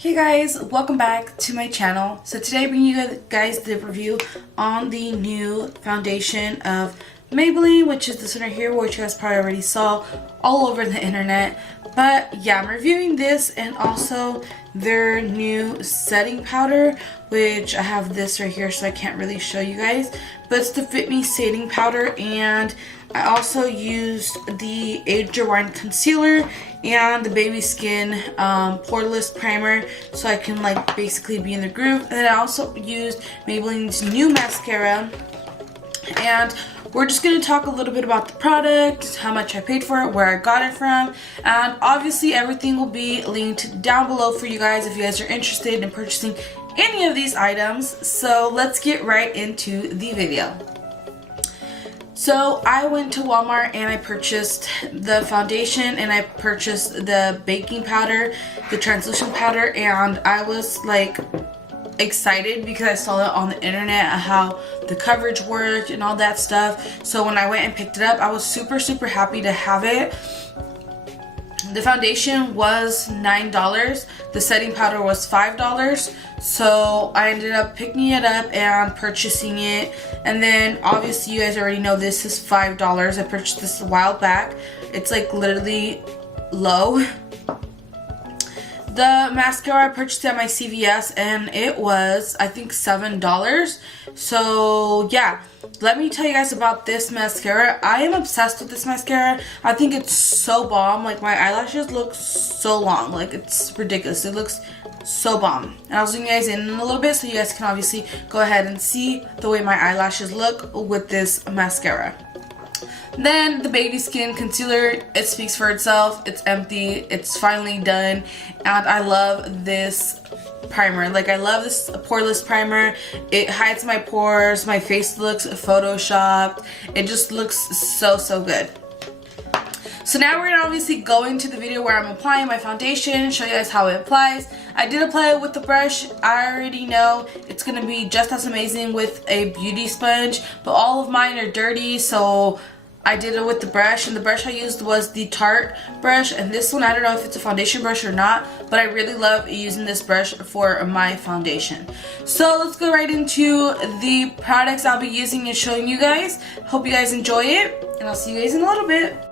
Hey guys, welcome back to my channel. So today I bring you guys the review on the new foundation of Maybelline, which is this one right here, which you guys probably already saw all over the internet. But yeah, I'm reviewing this and also their new setting powder, which I have this right here so I can't really show you guys. But it's the Fit Me setting powder, and I also used the Age Rewind concealer and the Baby Skin poreless primer so I can like basically be in the groove. And then I also used Maybelline's new mascara, and we're just going to talk a little bit about the product, how much I paid for it, where I got it from, and obviously everything will be linked down below for you guys if you guys are interested in purchasing any of these items. So let's get right into the video. So I went to Walmart and I purchased the foundation and I purchased the baking powder, the translucent powder, and I was like excited because I saw it on the internet how the coverage worked and all that stuff. So when I went and picked it up, I was super happy to have it. The foundation was $9. The setting powder was $5. So I ended up picking it up and purchasing it. And then obviously you guys already know this is $5. I purchased this a while back. It's like literally low. The mascara I purchased at my CVS and it was I think $7. So yeah, let me tell you guys about this mascara. I am obsessed with this mascara. I think it's so bomb. Like my eyelashes look so long. Like it's ridiculous. It looks so bomb. And I'll zoom you guys in a little bit so you guys can obviously go ahead and see the way my eyelashes look with this mascara. Then the Baby Skin concealer, it speaks for itself. It's empty. It's finally done. And I love this primer. Like I love this poreless primer. It hides my pores. My face looks photoshopped. It just looks so good. So now we're gonna obviously go into the video where I'm applying my foundation, show you guys how it applies. I did apply it with the brush. I already know it's gonna be just as amazing with a beauty sponge, but all of mine are dirty, so I did it with the brush, and the brush I used was the Tarte brush, and this one I don't know if it's a foundation brush or not, but I really love using this brush for my foundation. So let's go right into the products I'll be using and showing you guys. Hope you guys enjoy it, and I'll see you guys in a little bit.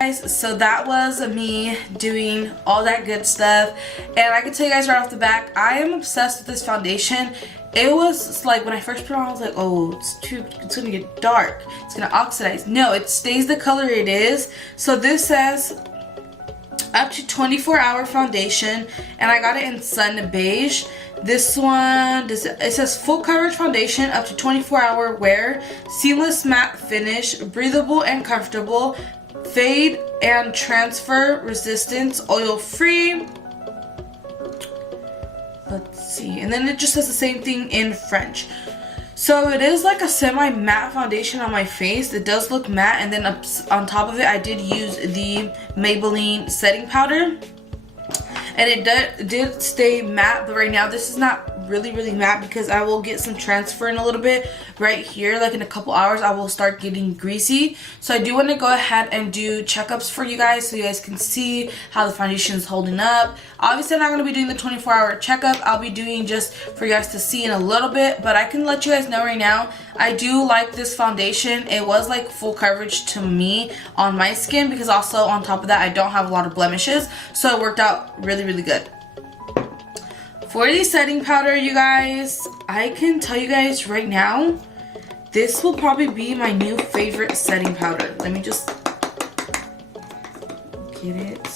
Guys, so that was me doing all that good stuff, and I can tell you guys right off the back, I am obsessed with this foundation. It was like when I first put it on, I was like, oh, it's gonna get dark, it's gonna oxidize. No, it stays the color it is. So this says up to 24-hour foundation, and I got it in Sun Beige. This one, it says full coverage foundation, up to 24-hour wear, seamless matte finish, breathable and comfortable, fade and transfer resistance, oil free. Let's see, and then it just says the same thing in French. So it is like a semi-matte foundation on my face. It does look matte, and then on top of it I did use the Maybelline setting powder, and it did stay matte, but right now this is not really matte because I will get some transfer in a little bit right here. Like in a couple hours I will start getting greasy, so I do want to go ahead and do checkups for you guys so you guys can see how the foundation is holding up. Obviously I'm not going to be doing the 24-hour checkup. I'll be doing just for you guys to see in a little bit, but I can let you guys know right now I do like this foundation. It was like full coverage to me on my skin because also on top of that I don't have a lot of blemishes, so it worked out really good. For the setting powder, you guys, I can tell you guys right now, this will probably be my new favorite setting powder. Let me just get it.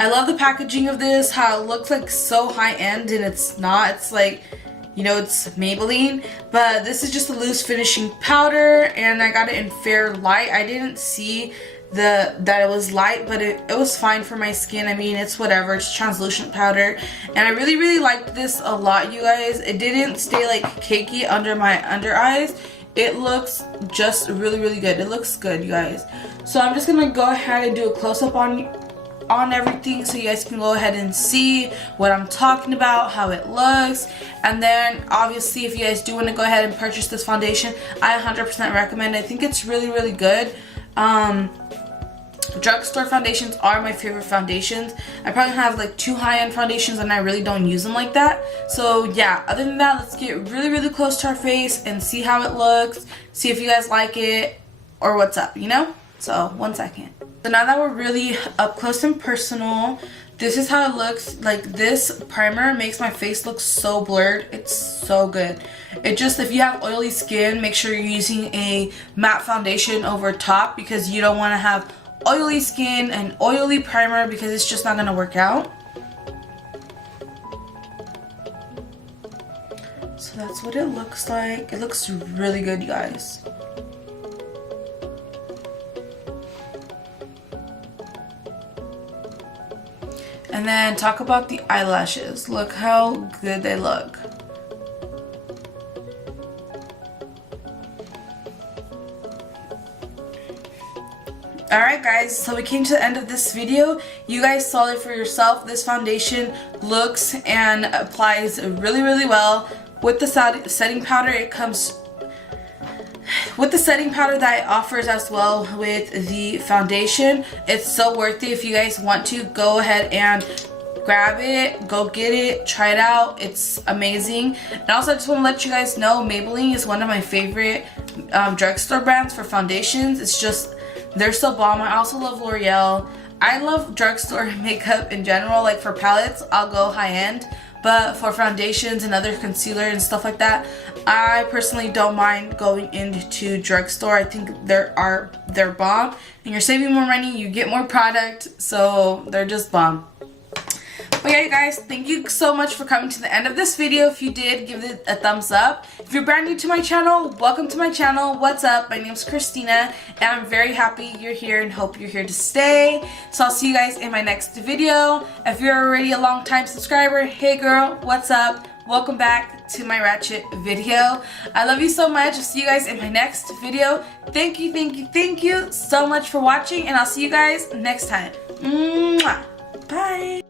I love the packaging of this, how it looks like so high-end, and it's not. It's like, you know, it's Maybelline, but this is just a loose finishing powder, and I got it in Fair Light. I didn't see that it was light, but it was fine for my skin. I mean, it's whatever, it's translucent powder, and I really liked this a lot, you guys. It didn't stay like cakey under my under eyes. It looks just really good. It looks good, you guys. So I'm just gonna go ahead and do a close-up on everything so you guys can go ahead and see what I'm talking about, how it looks. And then obviously if you guys do want to go ahead and purchase this foundation, I 100% recommend it. I think it's really good. Drugstore foundations are my favorite foundations. I probably have like 2 high-end foundations and I really don't use them like that. So yeah, other than that, let's get really close to our face and see how it looks, see if you guys like it or what's up, you know? So 1 second. So now that we're really up close and personal, this is how it looks. Like, this primer makes my face look so blurred. It's so good. It just, if you have oily skin, make sure you're using a matte foundation over top because you don't want to have oily skin and oily primer because it's just not going to work out. So that's what it looks like. It looks really good, you guys. And then talk about the eyelashes. Look how good they look. Alright guys, so we came to the end of this video. You guys saw it for yourself. This foundation looks and applies really well. With the setting powder, it comes with the setting powder that it offers as well with the foundation. It's so worth it. If you guys want to, go ahead and grab it, go get it, try it out. It's amazing. And also I just want to let you guys know Maybelline is one of my favorite drugstore brands for foundations. It's just, they're so bomb. I also love L'Oreal. I love drugstore makeup in general. Like for palettes, I'll go high-end. But for foundations and other concealer and stuff like that, I personally don't mind going into drugstore. I think they're bomb. And you're saving more money, you get more product, so they're just bomb. But yeah, you guys, thank you so much for coming to the end of this video. If you did, give it a thumbs up. If you're brand new to my channel, welcome to my channel. What's up? My name's Christina, and I'm very happy you're here and hope you're here to stay. So I'll see you guys in my next video. If you're already a long-time subscriber, hey girl, what's up? Welcome back to my Ratchet video. I love you so much. I'll see you guys in my next video. Thank you so much for watching, and I'll see you guys next time. Mwah. Bye.